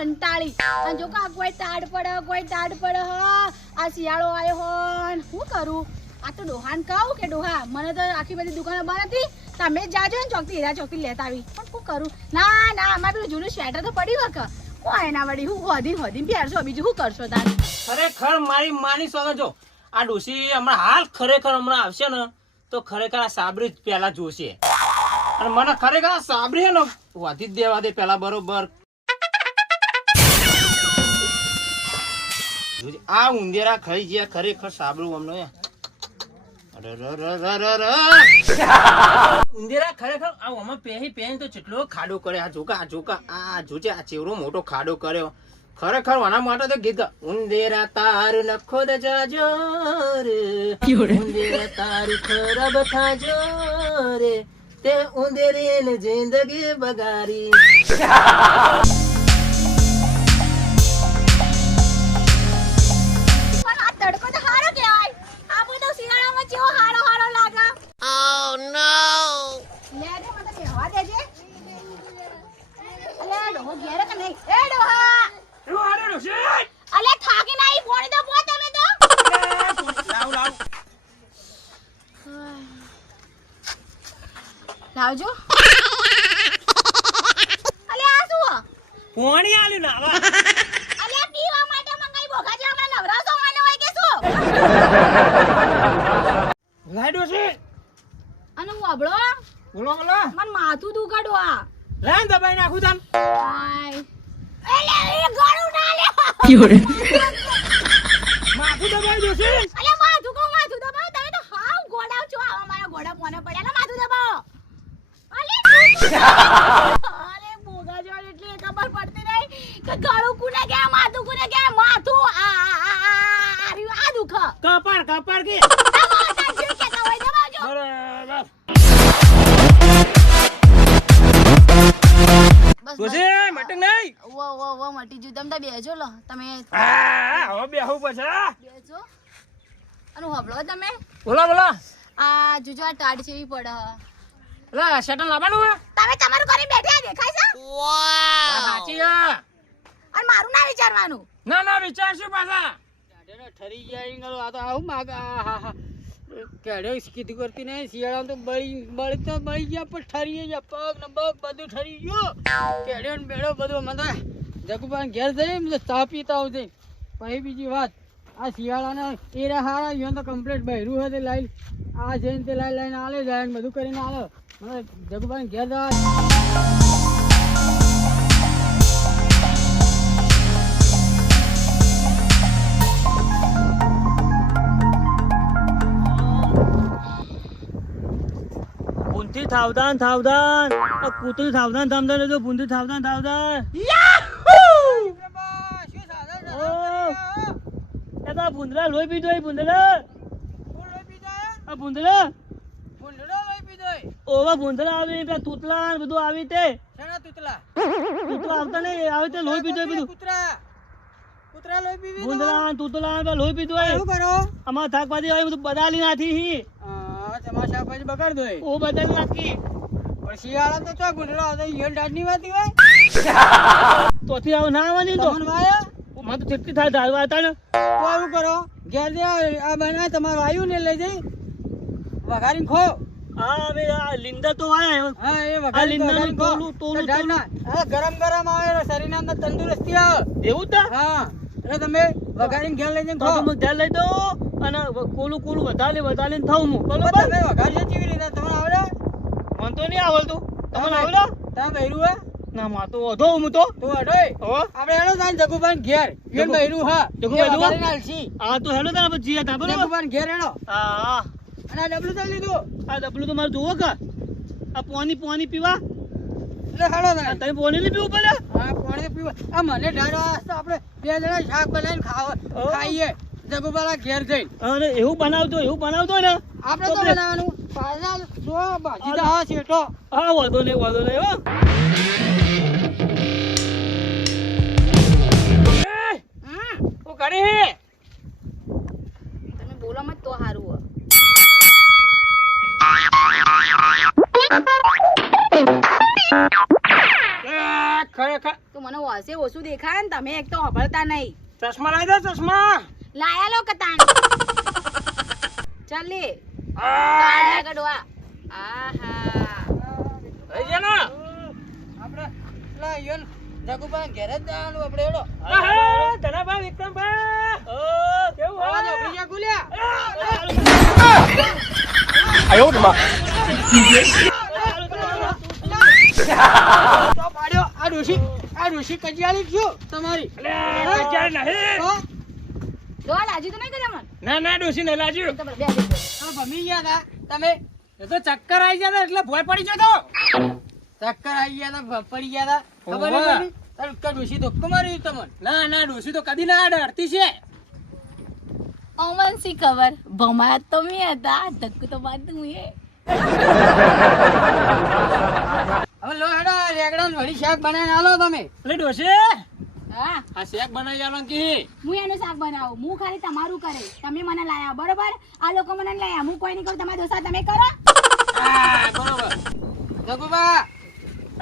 કંટાળી અને જો કા કોઈ ટાઢ પડે હા આ શિયાળો આવ્યો હોય શું કરું આ તો ડોહાન કહું કે ડોહા મને તો આખી બધી દુકાનો બંધ હતી તમે જ જાજો ને ચોકથી હીરા ચોકથી લેતા આવી પણ શું કરું ના અમારે પેલું જૂનું સ્વેટર તો પડી વખ કોઈ એના વળી હું હોધી પહેરશો બીજું શું કરશો તારે ખરેખર મારી માની શકો છો આ ડોસી હમણાં હાલ ખરેખર હમણાં આવશે ને તો ખરેખર આ સાબરી જ પેલા જોશે અને મને ખરેખર આ સાબરી હે ને વાધી જ દેવા દે પેલા બરોબર આ ઉંદેરા ખાઈ ગયા ખરેખર સાબરું અમને ઉંદેરા ખરેખર આ આમાં પહેરી તો કેટલો ખાડો કરે આ જોકા આ જોજે આ ચેવડો મોટો ખાડો કર્યો ખરેખર આના માટે તો ગીત ઉંદેરા તારું નખો દ જાજો રે ઉંદેરા તારું ખરાબ થાજો રે તે ઉંદેરી ને જિંદગી બગાડી લાવજો અલે આ શું કોણી આલ્યું નાવા અલે પીવા માટે મંગાઈ બોગા જે હમણાં નવરા સોવાનો હોય કે શું લાડો છે અને હું અબળો બોલો મન માથું દુખાડો આ લાન દબાઈ નાખું તમ આય અલે એ ગળું ના લે માથું દબાઈ દો છે અલે માથું દબાવ તમે તો હાવ ગોડાવ છો આવા મારા ગોડા મોને પડ્યા માથું દબાવો અરે બોગા જોડ એટલે ખબર પડતી નહીં કે ગળું કુને કે માથું કુને કે માથું આ દુખ કપાર કે દબાવતા જે કે તો હોય દબાવજો બરાબર બસ જોશે મટન નહીં વો મટી જુ તમે બેજો લો તમે હવે બેહું પછી બેજો અને હબળો તમે બોલો આ જુજો આ ટાડ જેવી પડે લા શટન લાવવાનું હે તમે તમારું કરી બેઠા દેખાય છે વાહ સાચી હે અને મારું ના વિચારવાનું ના વિચારશું પાછા કેડે ઠરી જાય ગલો આ તો આવું માગા કેડે કીધું કરતી નહીં શિયાળા તો બળી ગયા પણ ઠરી ગયા પગ ને બગ બધું ઠરી ગયું કેડે ને બેડો બધું મને જગુબાન ઘેર જઈ ચા પીતા આવશે પછી બીજી વાત આ શિયાળાના એરા હારા યો તો કમ્પ્લીટ બહેરું હોય તે લાઈ આ જઈને તે લાઈને આલે જાય ને બધું કરીને આલે મને જગુબાન ઘેર જવા પૂંથી થાવદાન આ કૂતરી થાવદાન તો પૂંથી થાવદાન એતા ભૂંદરા લોહી પીધો ભૂંદરા આ ભૂંદરા ઓવા ભૂંદરા આવી પેલા તૂતલા ને બધું આવી તે તૂતલા આવતા ને આવી તે લોહી પીધો બધું કૂતરા લોહી પીવી ભૂંદરા તૂતલા લોહી પીધો શું કરો અમાર થાકવાદી આવી બધું બદાલી નાખી હી તમાશા પછી બગાડ દો ઓ બદલ નાખી પણ શિયાળા તો ચો ગુંડળો હતો ઈયળ ડાડની વાતી હોય તોથી આવ ના આવવાની તો તમને વાયા મને તો કેટલી થાય ધારવા હતા ને તો આવું કરો ઘેર જે આ બનાય તમારું આવ્યું ને લઈ જઈ વઘારીને ખો હા હવે આ લીંડા તો આયા હા એ આ વઘારીને લીંડાનું ખો તોલું હા ગરમ આવે એટલે શરીરના અંદર તંદુરસ્તી આવે એવું તા હા એટલે તમે વઘારીને ઘેર લઈ જઈને તો ખો તમે ધ્યાન લઈ દો અને કોલું વધારે થાઉં હું પણ બરોબર તમે વઘારી કેવી રીતે તમને આવડે મને તો નહીં આવડતું તમને આવડે તમે બૈરું હે ના માં તો વધો હું તો તું અડોય હો આપણે એનો જાય જગુબાન ઘેર એ બૈરું હા જગુભાઈ જુઓ. વઘારીને આલશી હા તો હેલો તારા પછી જીયા તા બરોબર જગુબાન ઘેર એનો હા અને આ ડબલું તો લીધું આ ડબલું તો મારે જોવો કે આ પાણી પીવા એટલે હેડો આ તમે પાણી નહીં પીવું પડે હા પાણી પીવા આ મને ડાળો તો આપણે બે જણા શાક બનાવીને ખાઈએ જગુબાલા ઘેર જઈને અને એવું બનાવતો ને આપણે તો બનાવવાનું પાછા જો ભાજી તો હા શેઠો હા વાંધો નહીં હો ઓ કરે હે તમે બોલો મત તો હારું હો દેખાય. તો મને વાસે ઓછું દેખાય ને તમે એક તો હભળતા નહીં. ચશ્મા લાવી દે ચશ્મા. લાયા લો કતાણ. ચાલ લે. આ તાળના કડવા. આહા. લઈ જા ને. આપણે લા યન જગુબા ઘેર જ જવાનું આપણે એડો. આહા ધનાભાઈ વિક્રમભાઈ. કેવું હોય? આપણી જા ગુલ્યા. આયો તમા તો પાડ્યો આ ડોશી કજિયાળી છું તમારી. કજિયાળી નહીં. જો લાજી તો નહીં કર્યા મન. ના ડોશી ને લાજ્યું. તો બે બે. ભમી ગયા તા તમે. એ તો ચક્કર આવી ગયા તા એટલે ભોય પડી ગયો તો. ચક્કર આવી ગયા તા પડી ગયા તા. ખબર નહીં તાર કા ડોશી ધક્કો માર્યો તમને. ના ડોશી તો કદી ના ડરતી છે. ઓમન સી ખબર ભમાત તો મે હતા ધક્કો તો બાદ હું એ. હવે લો હેડો રેગડા વળી શાક બનાવીને આલો તમે. એટલે ડોશી હા આ શાક બનાવી આલો કે હું એનું શાક બનાવું. હું ખાલી તમારું કરે. તમે મને લાયા બરોબર. આ લોકો મને નહીં લાયા. હું કોઈ નહીં કરું. તમારા દોસ્તા તમે કરો. હા બરોબર. જગુબા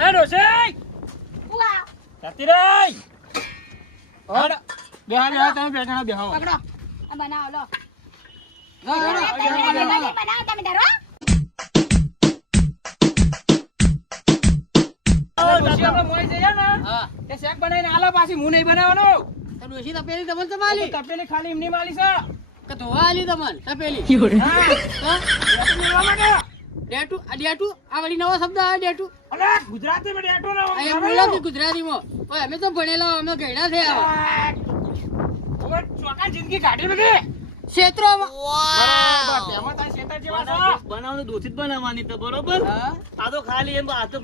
એ ડોશી હું આ જતી રહી. ઓડ બેહા તમે બેઠા બેહો. પકડો આ બનાવો લો. હેડો બનાવો તમે ડરો. ડોશી આપણે મોઈ જઈએ ને તે શાક બનાવીને આલો પાછી હું નહીં બનાવવાનો. તો ડોશી તપેલી તમને તો માલી. તપેલી ખાલી એમની માલી છે કે ધોવા આલી તમને તપેલી. હા ડેટુ આ ડેટુ આ વળી નવો શબ્દ આ ડેટુ. અલે ગુજરાતીમાં ડેટુ ના એ બોલાતી ગુજરાતીમાં. ઓય અમે તો ભણેલા અમે ગયડા છે આવા. હવે ચોકા જિંદગી કાઢી બધી ક્ષેત્રોમાં. બરાબર તેમાં તાર ક્ષેત્ર જેવા છે. બનાવવાનું દોષિત બનાવવાની તો બરોબર. હા આ તો ખાલી એમ આ તો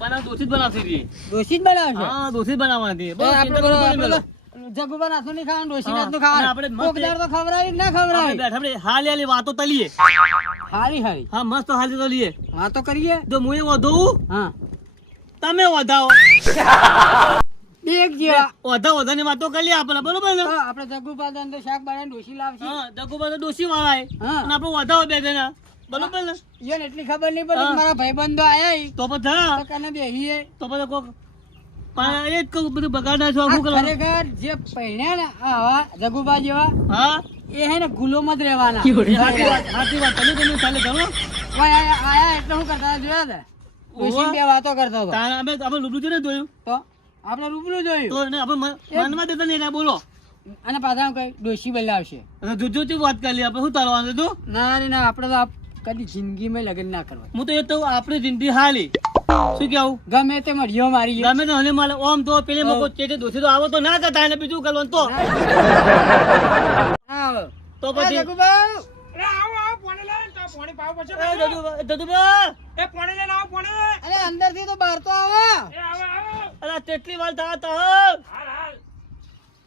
બનાવ દોષિત બનાવતી હતી. દોષી જ બનાવશે. હા દોષિત બનાવવાની હતી. આપણે બરોબર જગુબા નાથું નહીં ખાવાનું ડોશી નાથનું ખાવાનું. આપણે મસ્ત કોકદાર તો ખવડાવી ના આપણે ખવડાવી. બેઠા આપણે હાલી વાતો તલીએ. હારી હારી હા મસ્ત હાલી તલીએ. હા તો કરીએ. જો હું એ વધું હા તમે વધાવો. એક જેવા વધાની વાતો કરીએ આપણે બરોબર ને. હા, આપણે જગુબા દાન તો શાક બનાવીને ડોશી લાવશે. હા દગુબા તો દોષી વાળા હા. અને આપણે વધાવો બે જણા બરોબર ને. ઈયોને એટલી ખબર નહીં પડી કે હા. મારા ભાઈબંધો આયા ઈ. તો પછી તો કને બેહીએ. તો પછી કોક પણ એ જ કહું બધું બગાડ નાખો આ શું કરવાનું. ખરેખર જે પૈણ્યા ને આવા જગુબા જેવા હા એ હે ને ગુલોમાં જ રહેવાના. સાચી વાત તમે ચાલે ગણો. ઓય આયા એટલે શું કરતા હતા જોયા હતા? ડોશી બે વાતો કરતો હતો. તારે આપણે રૂબરૂ જોઈને જોયું તો આપણે રૂબરૂ જોયું તો એને આપણે મનમાં દેતા નહીં એટલે બોલો. અને પાછા કઈ ડોશી બોલાવશે. અને જોજો વાત કરી લે આપણે શું તારવાનું હતું. ના રે ના આપણે તો કદી જિંદગીમાં લગ્ન ના કરવા. હું તો એ તો આપણી જિંદગી હાલી શું કેવું ગમે તે મળ્યો મારી ગયો. ગમે તો હલે માલે ઓમ તો પેલે મોકો ચેટે દોષી તો આવો તો ના કરતા એને બીજું કરવાનું તો હા તો પછી જગુબા એ દદુબા અરે અંદર થી તો બહાર તો આવે. અલા તેટલી વાર થા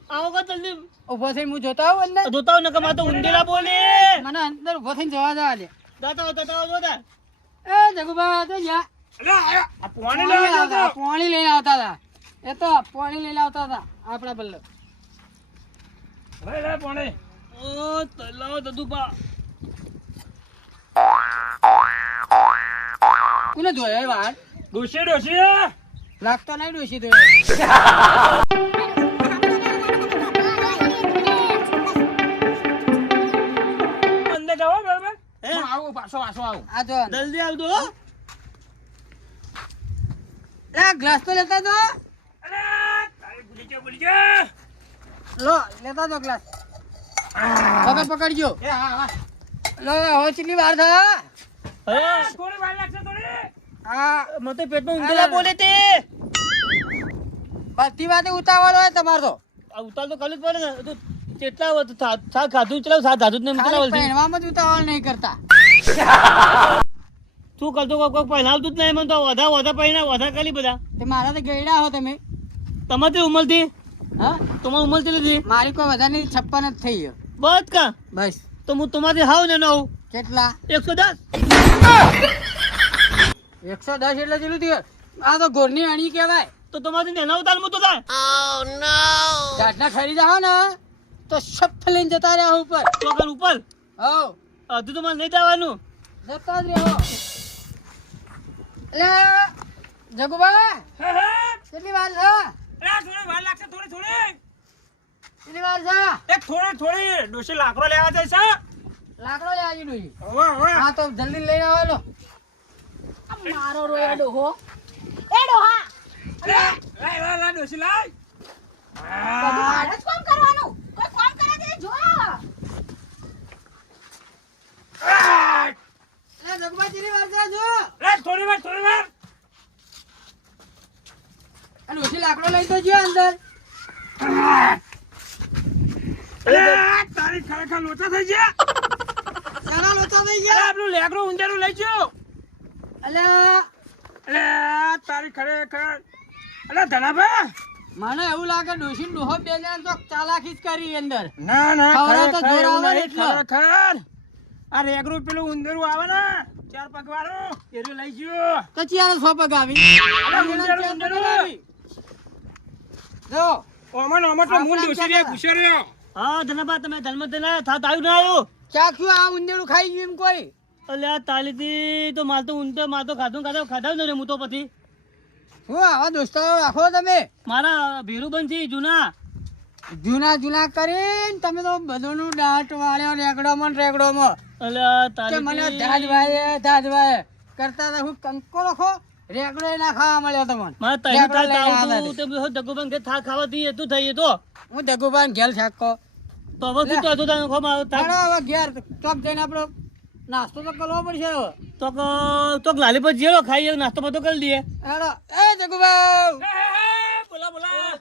આવો કા જલ્દી ઉભો થઈને હું જોતા આવું અંદર. જોતા ન કમા તો ઊંડેલા બોલે મને અંદર ઉભો થઈને જોવા જવા દે. જોતા એ જગુબા તો જા પાણી લઈને આવતા હતા. એ તો પાણી લઈને આવતા હતા આપણા બલ્લો. ઓ તલાવ દદુબા કોને જોયો વાર લાગતો નહીં ડોશી તો. આ જો જલ્દી આવજો ગ્લાસ તો લેતા જો. લો લેતા જો ગ્લાસ. પકડ પકડજો. લો હવે કેટલી વાર થયા? હા મતે પેટમાં ઊંધેલા બોલે તે બધી વાતે ઉતાવળ હોય તમારે તો. આ ઉતાર તો કરવું જ પડે ને તો કેટલા સાત ખાધું ચલાવ સાત ખાધું જ નહીં ખાલી ચલાવ પહેરવામાં જ ઉતાવળ નહીં કરતા. શું કરતો કોઈ પહેલાવતું જ નહીં મને તો વધા પહેલા વધા કરી બધા તે મારા તો ગયડા હો તમે. તમારી ઉંમર થી હા તમારી ઉંમર કેટલી હતી મારી કોઈ વધારે 56 જ થઈ ગયો બસ કા બસ. તો હું તમારી હાવ ને નવ કેટલા? 110 110 એટલે જેટલું થયું. આ તો ઘોરની અણી કહેવાય. તો તમારી નેના ઉતાર હું તો થાય ગાંઠના ખરી જાઓ ને તો સફ લઈને જતા રહ્યા ઉપર. તો આગળ ઉપર હો હજુ તો મારે નહીં જવાનું જતા જ રહ્યો. એટલે જગુબા કેટલી વાર છે અરે થોડી વાર લાગશે થોડી કેટલી વાર છે એક થોડી ડોશી લાકડો લેવા જાય છે લાકડો લે આવી ડોહી ઓવે હા તો જલ્દી લઈને આવો લો આ મારો રોયો ડોહો એ ડોહા લાય ડોશી લાય બધું મારે જ કામ કરવાનું કોઈ કામ કરે છે જો એ જગબા કેટલી વાર છે જો થોડી વાર અને ઓછી લાકડો લઈ તો જો અંદર તારી ખરેખર લોચા થઈ ગયા સારા લોચા થઈ ગયા આપણું લેકડું ઊંધેરું લઈ ગયો અલ્યા અલે તારી ખરેખર અલે ધનાભા મને એવું લાગે ડોશી ડોહો બે જણ તો ચાલાકી જ કરી અંદર ના ખવડાવ તો ખરેખર જોર એવું આવે નહીં, એટલે. ખરેખર આ રેગરું પેલું ઊંધેરું આવે ને 4 પગ વાળું એરું લઈ ગયો તો ચિયારો સો પગ આવી ઊંધેરું. જો ઓમન તો મૂળ ડોશી રે પૂછે રહ્યો હા ધનબા તમે ધર્મદન થાત આવ્યું ના આવ્યું ચાખ્યું આ ઉંદેડું ખાઈ ગયું એમ કોઈ અલ્યા તાલીથી તો માર તો ખાધા જ નહીં હું તો પછી હું આવા દોસ્તારો રાખો તમે મારા ભીરુબંધ છે જૂના જૂના કરીને તમે તો બધોનું દાંત વાળ્યો રેગડોમાં અલ્યા કે મને તાલીથી ધાજવાય કરતા હતા હું કંકો લખો રેગડો ના ખાવા મળ્યો તમને મારા તઈ રેગડો થાત લઈને આવતું આવ્યા તે બધો દગુબંધ કે થાક ખાવા દઈએ તું થઈએ તો હું દગુબાન ઘેર છાકો તો હવે શું તો તને ખો મારો થાક હવે ઘેર ચોક જઈને આપણો નાસ્તો તો કરવો પડશે હવે તો લાલી પર જેલો ખાઈ એક નાસ્તો બધો કરી દઈએ હેડો એ દગુબાઉ બોલા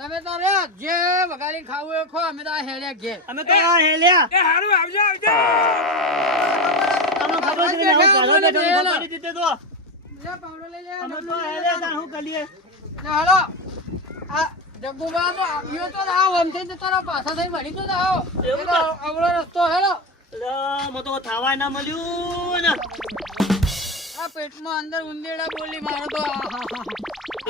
તમે તો રે જે વગાડી ખાવું એ ખો અમે તો આ હેડ્યા ઘેર અમે તો આ હેલ્યા એ હારું આવજો તમને ખબર છે ને હું ઘરે બેઠો છું, પાડી દીધે તો લે પાવડો લઈ લે અમે તો હેલ્યા તાણ શું કરીએ હેડો આ જગ્ગુબા તો આવ્યો તો આવ અમથી તો તારા પાછા થઈ વળી તો આવો એવું એ તો આવડો રસ્તો હેડો અલ્યા, મને તો થાવાય ના મળ્યું ને આ પેટમાં અંદર ઉંદેડા બોલી મારો તો એવું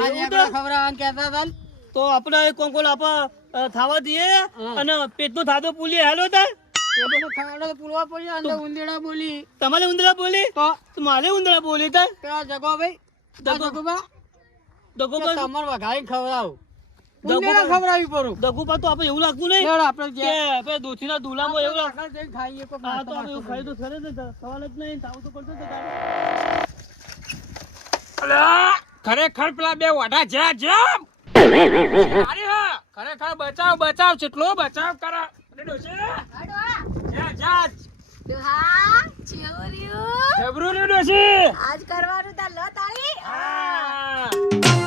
આજે તો? ખવડાવવાનું કહેતા હતા ને. તો આપણે કોંકોલ થાવા દઈએ હા. અને પેટનો થાદો પૂલીએ હેલો તાર પેટનો ખાડો તો પૂરવા પડ્યો અંદર ઉંદેડા બોલી તમારે ઉંદરા બોલી તો તો મારે ઉંદરા બોલી તાર પેલા જગો ભાઈ જગુબા દગો કે તમારે વઘારી ખવડાવું જગ્ગુબા- ઉંદેડા ખવડાવી પડું દગુપા તો આપણે એવું લાગતું નહીં હેડો આપણે કે આપણે દોશીના દુલામાં એવું લાગે આગળ જઈને ખાઈએ કોક હા તો નાસ્તો આપણે એવું ખાઈ તો ખરે ને સવાલ જ નહીં થાવું તો પડશે ને તારે. અલ્યા ખરેખર પેલા બે વાઢા જ્યાં જેમ અરે હા ખરેખર બચાવ કેટલો બચાવ કરે અરે ડોશી આ ડોહા જા ડોહા ચેવર્યું જબરું ને ડોશી આજ કરવાનું તા લ તાળી હા